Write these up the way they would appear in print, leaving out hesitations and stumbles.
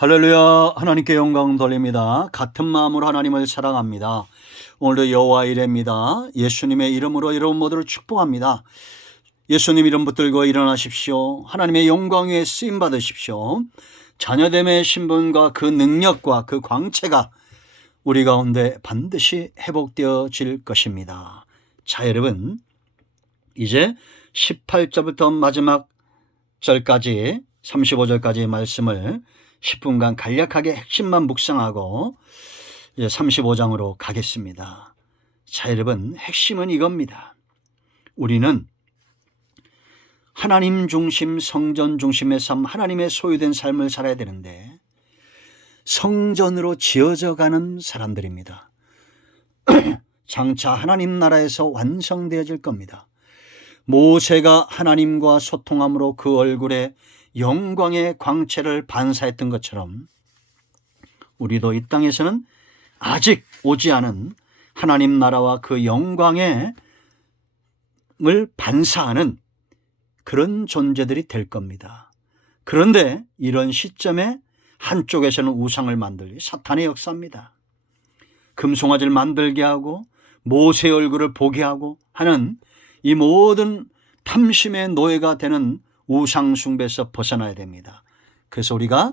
할렐루야. 하나님께 영광 돌립니다. 같은 마음으로 하나님을 사랑합니다. 오늘도 여호와 이레입니다. 예수님의 이름으로 여러분 모두를 축복합니다. 예수님 이름 붙들고 일어나십시오. 하나님의 영광 위에 쓰임 받으십시오. 자녀됨의 신분과 그 능력과 그 광채가 우리 가운데 반드시 회복되어질 것입니다. 자, 여러분, 이제 18절부터 마지막 절까지 35절까지의 말씀을 10분간 간략하게 핵심만 묵상하고 이제 35장으로 가겠습니다. 자, 여러분, 핵심은 이겁니다. 우리는 하나님 중심, 성전 중심의 삶, 하나님의 소유된 삶을 살아야 되는데 성전으로 지어져 가는 사람들입니다. 장차 하나님 나라에서 완성되어질 겁니다. 모세가 하나님과 소통함으로 그 얼굴에 영광의 광채를 반사했던 것처럼 우리도 이 땅에서는 아직 오지 않은 하나님 나라와 그 영광을 반사하는 그런 존재들이 될 겁니다. 그런데 이런 시점에 한쪽에서는 우상을 만들기 사탄의 역사입니다. 금송아지를 만들게 하고 모세의 얼굴을 보게 하고 하는 이 모든 탐심의 노예가 되는 우상 숭배에서 벗어나야 됩니다. 그래서 우리가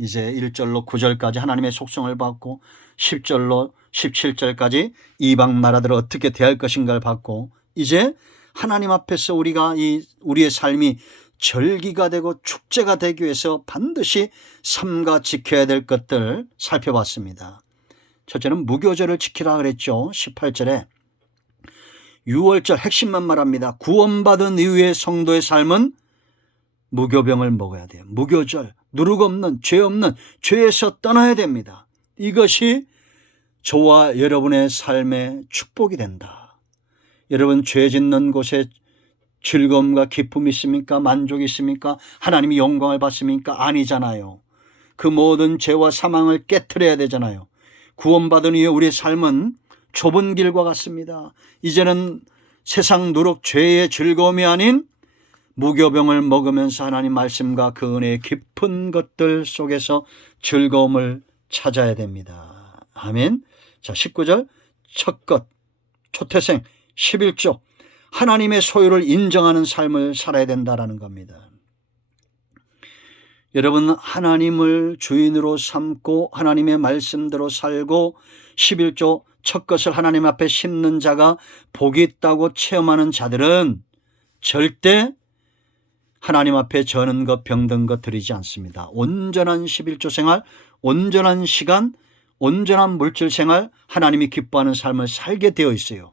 이제 1절로 9절까지 하나님의 속성을 받고 10절로 17절까지 이방 나라들을 어떻게 대할 것인가를 받고 이제 하나님 앞에서 우리의 삶이 절기가 되고 축제가 되기 위해서 반드시 삼가 지켜야 될 것들 살펴봤습니다. 첫째는 무교절을 지키라 그랬죠. 18절에 6월절 핵심만 말합니다. 구원받은 이후의 성도의 삶은 무교병을 먹어야 돼요. 무교절, 누룩 없는, 죄 없는, 죄에서 떠나야 됩니다. 이것이 저와 여러분의 삶의 축복이 된다. 여러분, 죄 짓는 곳에 즐거움과 기쁨이 있습니까? 만족이 있습니까? 하나님이 영광을 받습니까? 아니잖아요. 그 모든 죄와 사망을 깨트려야 되잖아요. 구원받은 이후에 우리의 삶은 좁은 길과 같습니다. 이제는 세상 누룩 죄의 즐거움이 아닌 무교병을 먹으면서 하나님 말씀과 그 은혜의 깊은 것들 속에서 즐거움을 찾아야 됩니다. 아멘. 자, 19절 첫 것, 초태생 11조 하나님의 소유를 인정하는 삶을 살아야 된다라는 겁니다. 여러분, 하나님을 주인으로 삼고 하나님의 말씀대로 살고 11조 첫 것을 하나님 앞에 심는 자가 복이 있다고 체험하는 자들은 절대 하나님 앞에 저는 것 병든 것 드리지 않습니다. 온전한 11조 생활, 온전한 시간, 온전한 물질 생활, 하나님이 기뻐하는 삶을 살게 되어 있어요.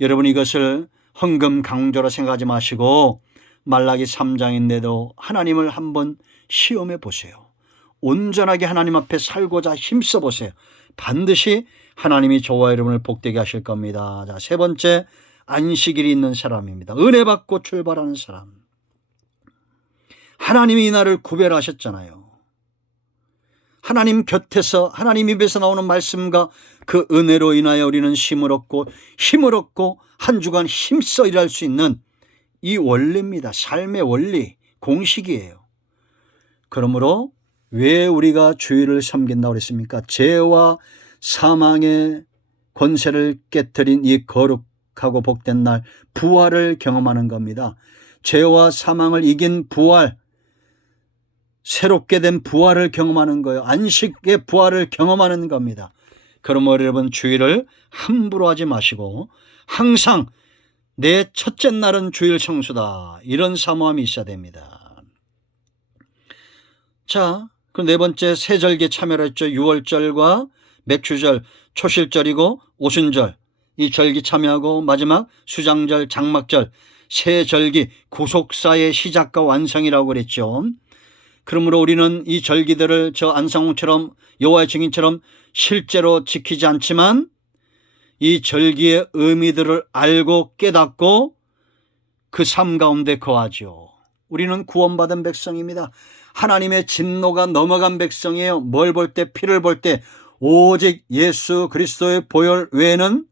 여러분, 이것을 헌금 강조로 생각하지 마시고 말라기 3장인데도 하나님을 한번 시험해 보세요. 온전하게 하나님 앞에 살고자 힘써 보세요. 반드시 하나님이 저와 여러분을 복되게 하실 겁니다. 자, 세 번째, 안식일이 있는 사람입니다. 은혜 받고 출발하는 사람. 하나님이 이 날을 구별하셨잖아요. 하나님 곁에서 하나님 입에서 나오는 말씀과 그 은혜로 인하여 우리는 힘을 얻고 한 주간 힘써 일할 수 있는 이 원리입니다. 삶의 원리, 공식이에요. 그러므로 왜 우리가 주일을 섬긴다고 그랬습니까? 죄와 사망의 권세를 깨뜨린 이 거룩하고 복된 날 부활을 경험하는 겁니다. 죄와 사망을 이긴 부활, 새롭게 된 부활을 경험하는 거예요. 안식의 부활을 경험하는 겁니다. 그러므로 여러분, 주일을 함부로 하지 마시고 항상 내 첫째 날은 주일 성수다, 이런 사모함이 있어야 됩니다. 자, 그 네 번째, 세절기에 참여를 했죠. 6월절과 맥주절, 초실절이고 오순절, 이 절기 참여하고 마지막 수장절, 장막절, 세 절기 구속사의 시작과 완성이라고 그랬죠. 그러므로 우리는 이 절기들을 저 안상홍처럼 여호와의 증인처럼 실제로 지키지 않지만 이 절기의 의미들을 알고 깨닫고 그 삶 가운데 거하죠. 우리는 구원받은 백성입니다. 하나님의 진노가 넘어간 백성이에요. 뭘 볼 때? 피를 볼 때 오직 예수 그리스도의 보혈 외에는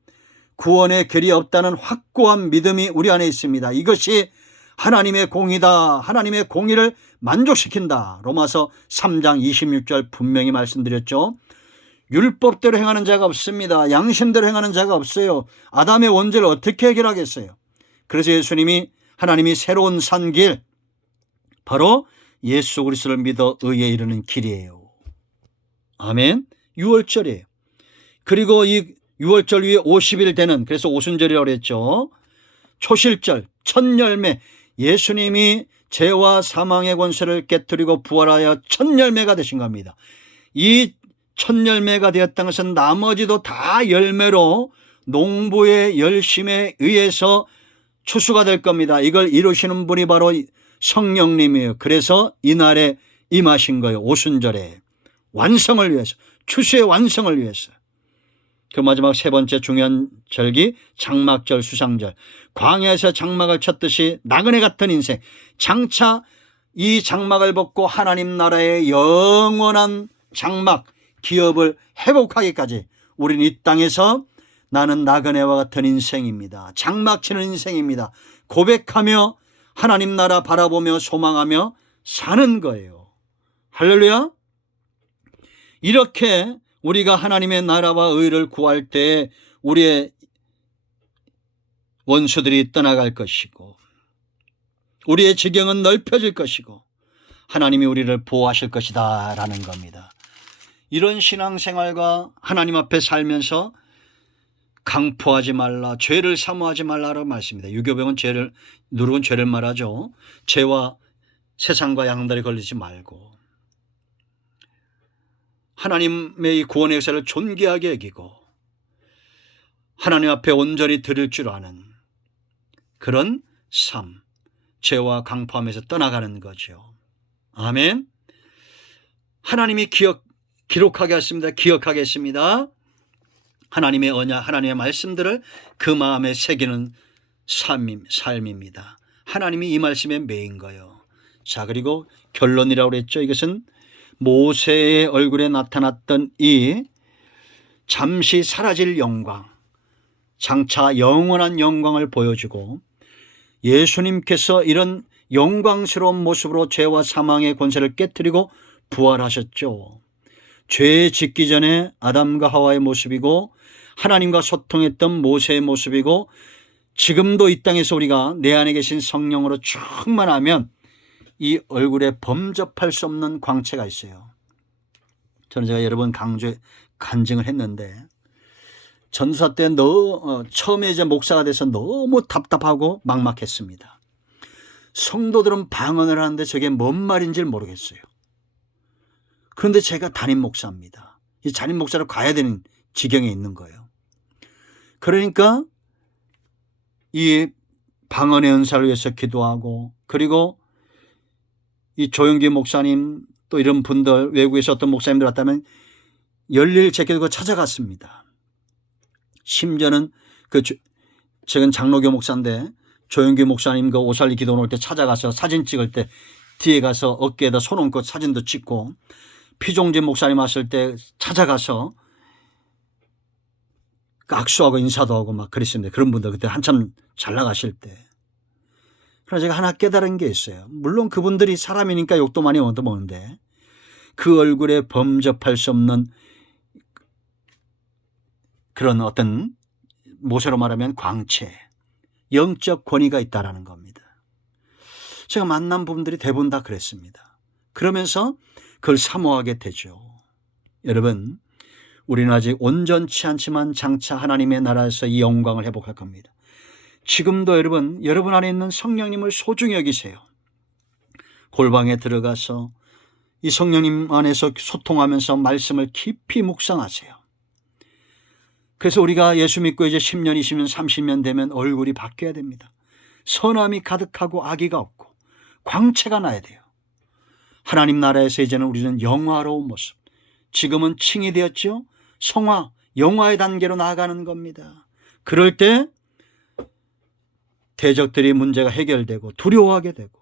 구원의 길이 없다는 확고한 믿음이 우리 안에 있습니다. 이것이 하나님의 공의다. 하나님의 공의를 만족시킨다. 로마서 3장 26절 분명히 말씀드렸죠. 율법대로 행하는 자가 없습니다. 양심대로 행하는 자가 없어요. 아담의 원죄를 어떻게 해결하겠어요? 그래서 하나님이 새로운 산 길, 바로 예수 그리스도를 믿어 의에 이르는 길이에요. 아멘. 6월절이에요. 그리고 이 6월절 위에 50일 되는, 그래서 오순절이라고 그랬죠. 초실절, 첫 열매, 예수님이 죄와 사망의 권세를 깨뜨리고 부활하여 첫 열매가 되신 겁니다. 이 첫 열매가 되었다는 것은 나머지도 다 열매로 농부의 열심에 의해서 추수가 될 겁니다. 이걸 이루시는 분이 바로 성령님이에요. 그래서 이날에 임하신 거예요. 오순절에 완성을 위해서, 추수의 완성을 위해서. 그 마지막 세 번째 중요한 절기, 장막절, 수상절. 광야에서 장막을 쳤듯이 나그네 같은 인생, 장차 이 장막을 벗고 하나님 나라의 영원한 장막, 기업을 회복하기까지 우리는 이 땅에서 나는 나그네와 같은 인생입니다. 장막 치는 인생입니다. 고백하며 하나님 나라 바라보며 소망하며 사는 거예요. 할렐루야. 이렇게 우리가 하나님의 나라와 의를 구할 때 우리의 원수들이 떠나갈 것이고, 우리의 지경은 넓혀질 것이고, 하나님이 우리를 보호하실 것이다 라는 겁니다. 이런 신앙생활과 하나님 앞에 살면서 강포하지 말라, 죄를 사모하지 말라라고 말씀입니다. 유교병은 누룩은 죄를 말하죠. 죄와 세상과 양다리 걸리지 말고 하나님의 이 구원의 역사를 존귀하게 여기고 하나님 앞에 온전히 드릴 줄 아는 그런 삶, 죄와 강포하면서 떠나가는 거죠. 아멘. 하나님이 기록하게 했습니다. 기억하겠습니다. 하나님의 언약, 하나님의 말씀들을 그 마음에 새기는 삶입니다. 하나님이 이 말씀에 매인 거예요. 자, 그리고 결론이라고 그랬죠. 이것은 모세의 얼굴에 나타났던 이 잠시 사라질 영광, 장차 영원한 영광을 보여주고, 예수님께서 이런 영광스러운 모습으로 죄와 사망의 권세를 깨뜨리고 부활하셨죠. 죄 짓기 전에 아담과 하와의 모습이고, 하나님과 소통했던 모세의 모습이고, 지금도 이 땅에서 우리가 내 안에 계신 성령으로 충만하면 이 얼굴에 범접할 수 없는 광채가 있어요. 저는 제가 여러 번 간증을 했는데, 전사 때 처음에 이제 목사가 돼서 너무 답답하고 막막했습니다. 성도들은 방언을 하는데 저게 뭔 말인지 모르겠어요. 그런데 제가 담임 목사입니다. 이 담임 목사로 가야 되는 지경에 있는 거예요. 그러니까 이 방언의 은사를 위해서 기도하고, 그리고 이 조영기 목사님 또 이런 분들, 외국에서 어떤 목사님들 왔다면 열일 제끼고 찾아갔습니다. 심지어는 최근 장로교 목사인데 조영기 목사님 그 오살리 기도 올 때 찾아가서 사진 찍을 때 뒤에 가서 어깨에다 손 얹고 사진도 찍고, 피종진 목사님 왔을 때 찾아가서 악수하고 인사도 하고 막 그랬습니다. 그런 분들 그때 한참 잘 나가실 때. 그러나 제가 하나 깨달은 게 있어요. 물론 그분들이 사람이니까 욕도 많이 얻어먹는데 그 얼굴에 범접할 수 없는 그런 어떤, 모세로 말하면 광채, 영적 권위가 있다라는 겁니다. 제가 만난 분들이 대부분 다 그랬습니다. 그러면서 그걸 사모하게 되죠. 여러분, 우리는 아직 온전치 않지만 장차 하나님의 나라에서 이 영광을 회복할 겁니다. 지금도 여러분 안에 있는 성령님을 소중히 여기세요. 골방에 들어가서 이 성령님 안에서 소통하면서 말씀을 깊이 묵상하세요. 그래서 우리가 예수 믿고 이제 10년, 20년, 30년 되면 얼굴이 바뀌어야 됩니다. 선함이 가득하고 악의가 없고 광채가 나야 돼요. 하나님 나라에서 이제는 우리는 영화로운 모습, 지금은 칭이 되었죠. 성화, 영화의 단계로 나아가는 겁니다. 그럴 때 대적들이 문제가 해결되고 두려워하게 되고,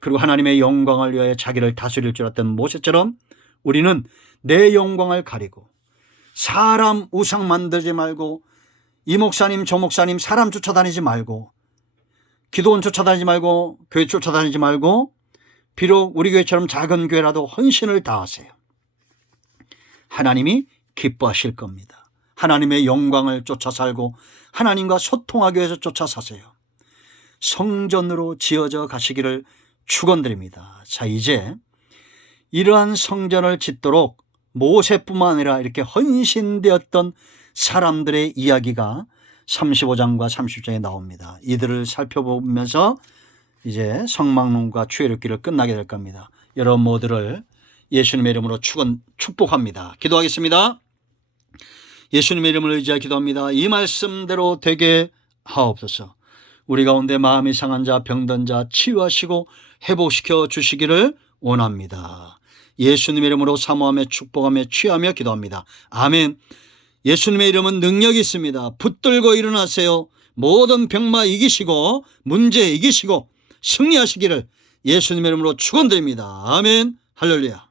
그리고 하나님의 영광을 위하여 자기를 다스릴 줄 알았던 모세처럼 우리는 내 영광을 가리고 사람 우상 만들지 말고, 이 목사님 저 목사님 사람 쫓아다니지 말고, 기도원 쫓아다니지 말고, 교회 쫓아다니지 말고 비록 우리 교회처럼 작은 교회라도 헌신을 다하세요. 하나님이 기뻐하실 겁니다. 하나님의 영광을 쫓아 살고 하나님과 소통하기 위해서 쫓아 사세요. 성전으로 지어져 가시기를 축원드립니다. 자, 이제 이러한 성전을 짓도록 모세뿐만 아니라 이렇게 헌신되었던 사람들의 이야기가 35장과 30장에 나옵니다. 이들을 살펴보면서 이제 성막론과 주일기를 끝나게 될 겁니다. 여러분 모두를 예수님의 이름으로 축복합니다. 기도하겠습니다. 예수님의 이름을 의지하여 기도합니다. 이 말씀대로 되게 하옵소서. 우리 가운데 마음이 상한 자, 병든 자 치유하시고 회복시켜 주시기를 원합니다. 예수님의 이름으로 사모하며 축복하며 취하며 기도합니다. 아멘. 예수님의 이름은 능력이 있습니다. 붙들고 일어나세요. 모든 병마 이기시고 문제 이기시고 승리하시기를 예수님의 이름으로 축원드립니다. 아멘. 할렐루야.